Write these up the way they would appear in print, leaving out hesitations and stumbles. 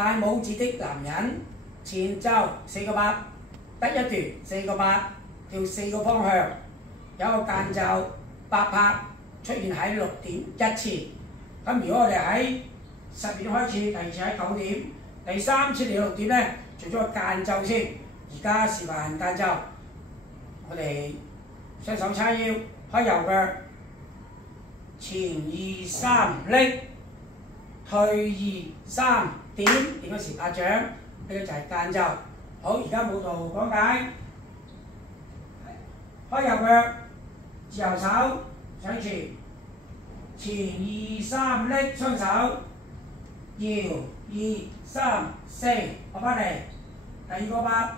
戴帽子的男人，前奏4個8，得一段4個8，跳4個方向，有一個間奏8拍出現喺6點1次。咁如果我哋喺10點開始，第二次喺9點，第三次嚟6點咧，除咗個間奏先。而家示範間奏，我哋雙手叉腰，開右腳，前2、3拎，退2、3點嗰時拍掌，呢個就係間奏。好，而家舞蹈講解，開右腳，自由手上前，前2、3拎雙手，搖2、3、4，落翻嚟，第2個8。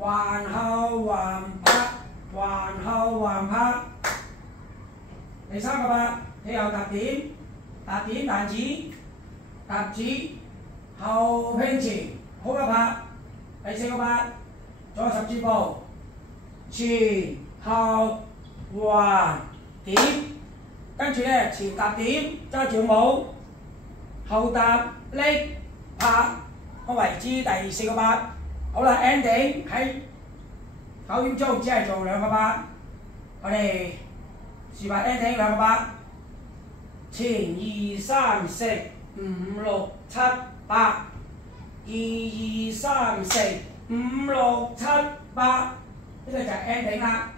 環後橫拍，環後橫拍。第3個8，你又踏點，踏點彈指，踏指後拼前，好一拍。第4個8，左10字步，前後橫點，跟住咧前踏點揸住帽，後踏拎拍，我為之第4個8。好啦 ，ending 喺9點鐘，只係做2個8。我哋示範 ending 2個8，前2、3、4、5、6、7、8，2、2、3、4、5、6、7、8，呢個就係 ending 啦。